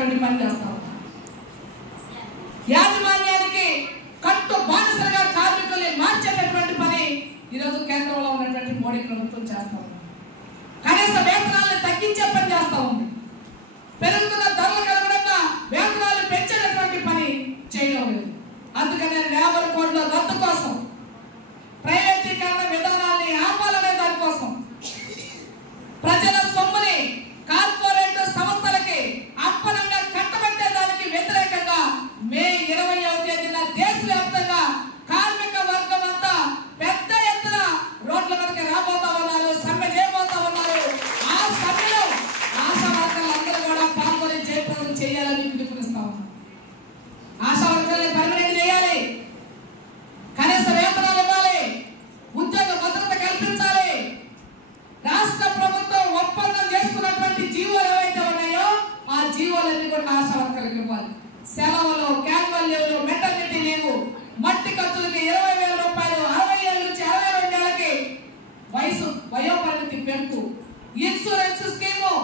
మార్చేటటువంటి పని చేస్తాం. యాజమాన్యానికి కట్టు బానిసలుగా కార్మికుల్ని మార్చేటటువంటి పని ఈరోజు కేంద్రంలో ఉన్నటువంటి మోడీ ప్రభుత్వం చేస్తా ఉంది. కనీస వేతనాలను తగ్గించే పని చేస్తా ఉంది. పెరుగుతున్న ధరలకు అనుగుణంగా వేతనాలు పెంచేటటువంటి పని చేయడం లేదు. అందుకనే లేబర్ కోడ్ల రద్దు కోసం, ప్రైవేటీకరణ విధానాన్ని ఆపాలనే దానికోసం, ప్రజల సొమ్ముని కార్పొరేట్ సంస్థలకి అప్పనంగా కట్టబెట్టే దానికి వ్యతిరేకంగా మే 20వ తేదీన దేశవ్యాప్తంగా కార్మిక వర్గం అంతా పెద్ద ఎత్తున రోడ్ల మీదకి రాబోతా ఉన్నారు, సమ్మె చేయబోతా ఉన్నారు. ఆ సమ్మెలో ఆశా వర్కర్లందరూ కూడా పాల్గొని జయప్రదం చేయాలని పిలుపునిస్తా ఉన్నారు. ఆశా వర్కర్లను పర్మనెంట్ చేయాలి, కనీస వేతనాలు ఇవ్వాలి, ఉద్యోగ భద్రత కల్పించాలి. రాష్ట్ర ప్రభుత్వం ఒప్పందం చేసుకున్నటువంటి జీవోలు ఏవైతే ఉన్నాయో ఆ జీవోలన్నీ కూడా ఆశా వర్కర్లకు ఇవ్వాలి. సెలవులు, క్యాజువల్ లీవ్లు, మెటర్నిటీ లీవ్, మట్టి ఖర్చులకి 20,000 రూపాయలు, 60 ఏళ్ళ నుంచి 62 ఏళ్ళకి వయోపరిమితి పెంపు, ఇన్సూరెన్స్ స్కీము,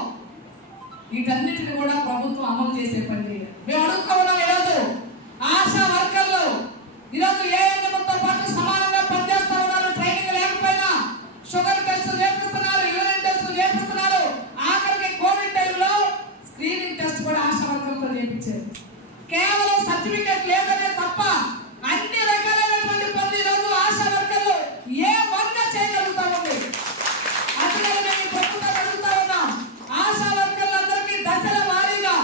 వీటన్నిటిని కూడా ప్రభుత్వం అమలు చేసే పని చేయాలి. మేము అడుగుతా ఉన్నాం. ఈరోజు ఆశా వర్కర్లు ఈరోజు ఏఎన్ఎంతో పాటు సమానంగా పనిచేస్తా ఉన్నారు. ట్రైనింగ్ లేకపోయినా షుగర్ టెస్టులు చేపిస్తున్నారు, యూరిన్ టెస్టులు చేపిస్తున్నారు. ఆఖరికి కోవిడ్ టైంలో స్క్రీనింగ్ టెస్ట్ కూడా ఆశా వర్కర్లతో చేయించారు. కేవలం సర్టిఫికేట్ లేదనే తప్ప అన్ని రకాలైనటువంటి పనులు ఈరోజు ఆశా వర్కర్లు ఏ వర్గ చేయగలుగుతా ఉంది. అందుకని మేము ప్రభుత్వం అడుగుతా ఉన్నాం. ఆశా వర్కర్లందరికీ దశల వారీగా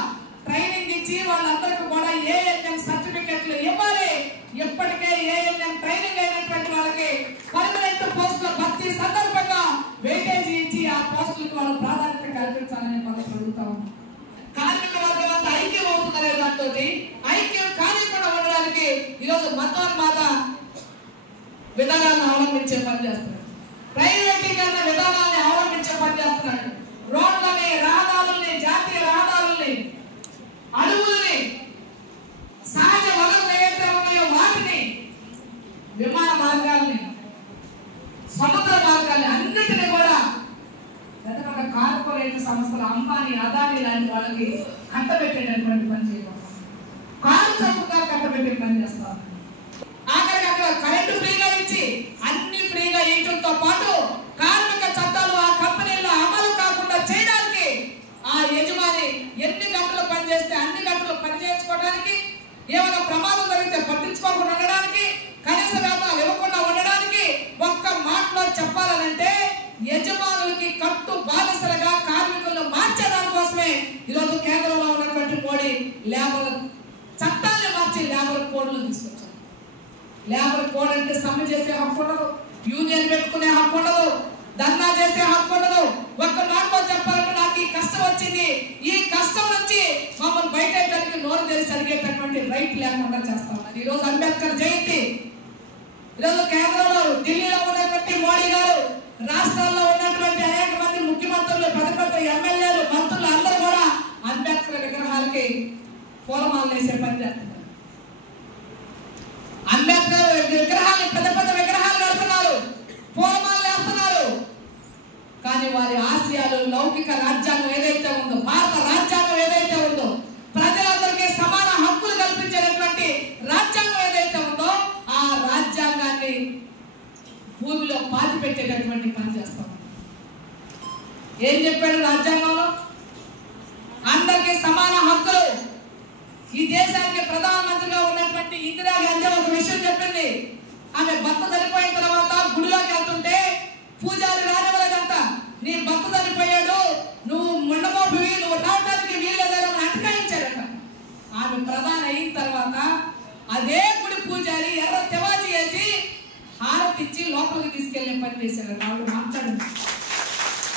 ట్రైనింగ్ ఇచ్చి వాళ్ళందరికీ కూడా ఏఎన్ఎం సర్టిఫికెట్లు ఇవ్వాలి. ఎప్పటికే ఏఎన్ఎం ట్రైనింగ్ అయినటువంటి వాళ్ళకి పర్మనెంట్ పోస్టుల భర్తీ సందర్భంగా వెయిటేజీ ఇచ్చి ఆ పోస్టులకు వాళ్ళు ప్రాధాన్యత కల్పించాలని ప్రభుత్వం అడుగుతా ఉన్నాం. కార్మిక వర్గం అంతా ఐక్యం అవుతుందనే దాంతో ఐక్యం కానికుండా ఉండడానికి ఈరోజు మతోన్మాద విధానాలను అవలంబించే పని చేస్తున్నారు. ప్రైవేటీకరణ విధానాన్ని అవలంబించే పని చేస్తున్నాడు. రోడ్లని, రహదారుల్ని, జాతీయ రహదారుల్ని, అడవుల్ని, సహజ వనరులు ఏవైతే ఉన్నాయో వాటిని, విమాన మార్గాల్ని, సముద్ర మార్గాల్ని అన్నిటిని కూడా పెద్ద కార్పొరేట్ సంస్థలు అంబానీ, అదానీ లాంటి వాళ్ళకి కట్టబెట్టేటటువంటి పని చేయడం, కారు చౌకగా కట్టబెట్టే పని చేస్తారు. ఆఖరికి అక్కడ కరెంటు ఫ్రీగా ఇచ్చి అన్ని ఫ్రీగా ఇవ్వడంతో పాటు కార్మిక చట్టాలు ఆ కంపెనీల్లో అమలు కాకుండా చేయడానికి ఆ యజమాని ఎన్ని గంటలు పనిచేస్తే అన్ని గంటలు పని చేసుకోవడానికి, ఏమైనా ప్రమాదం జరిగితే పట్టించుకోకుండా ఉండడానికి, కనీస వేతనాలు ఇవ్వకుండా ఉండడానికి ఒక్క మాటలో చెప్పాలనంటే యజమానులకి కట్టు బానిసలుగా కార్మికులను మార్చేదానికోసమే ఈరోజు కేంద్రంలో ఉన్నటువంటి మోడీ లేబర్ చట్టాన్ని మార్చి లేబర్ కోడ్లు తీసుకొచ్చారు. లేబర్ కోడ్ అంటే సమ్మె చేసే హక్కు ఉండదు, యూనియన్ పెట్టుకునే హక్కు ఉండదు, ధర్నా చేసే హక్కు ఉండదు. ఒక్క మాటలో చెప్పాలంటే నాకు ఈ కష్టం వచ్చింది, ఈ కష్టం నుంచి మమ్మల్ని బయటకి నోరు తెలిసి అడిగేటటువంటి రైట్ లేకుండా చేస్తా ఉన్నారు. ఈరోజు అంబేద్కర్ జయంతి. ఈరోజు కేంద్రంలో ఢిల్లీలో ఉన్నటువంటి మోడీ గారు, రాష్ట్రాల్లో ఉన్నటువంటి అనేక మంది ముఖ్యమంత్రులు, పెద్ద ఎమ్మెల్యేలు, మంత్రులు అందరూ కూడా అంబేద్కర్ విగ్రహాలకి పూలమాలలు వేసే పని చేస్తున్నారు. అంబేద్కర్ విగ్రహాలు, పెద్ద విగ్రహాలు కడుతున్నారు, పూలమాలలు వేస్తున్నారు. కానీ వారి ఆశయాలు, లౌకిక రాజ్యాంగం ఏదైతే ఉందో, భారత రాజ్యాంగం ఏదైతే ఉందో, ప్రజలందరికీ సమాన హక్కులు కల్పించేటటువంటి రాజ్యాంగం ఏదైతే ఉందో ఆ రాజ్యాంగాన్ని భూమిలో పాతి పెట్టేటటువంటి పని చేస్తాం. ఏం చెప్పాడు రాజ్యాంగంలో? అందరికీ సమాన హక్కులు. ఈ దేశానికి ప్రధానమంత్రిగా ఉన్నటువంటి ఇందిరాగాంధీ ఒక విషయం చెప్పింది. ఆమె భర్త చనిపోయిన తర్వాత గుడిలోకి వెళ్తుంటే పూజారి రానివ్వలేదంట. నీ భర్త చనిపోయాడు, నువ్వు ముండమోపివి, నువ్వు రావడానికి వీల్లేదని అటకాయించారట. ఆమె ప్రధాని అయిన తర్వాత అదే గుడి పూజారి ఎర్ర తెవాజీ వేసి హారతిచ్చి లోపలికి తీసుకెళ్లే పని చేశారు. ఆవిడ మాట్లాడింది,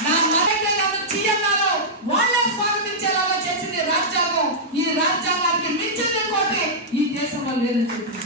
నా మగటే నన్ను చెయ్యన్నారో వాళ్ళే స్వాగతించేలాగా చేసింది రాజ్యాంగం. ఈ రాజ్యాంగానికి మించింది ఇంకోటి ఈ దేశంలో లేదని చెప్పింది.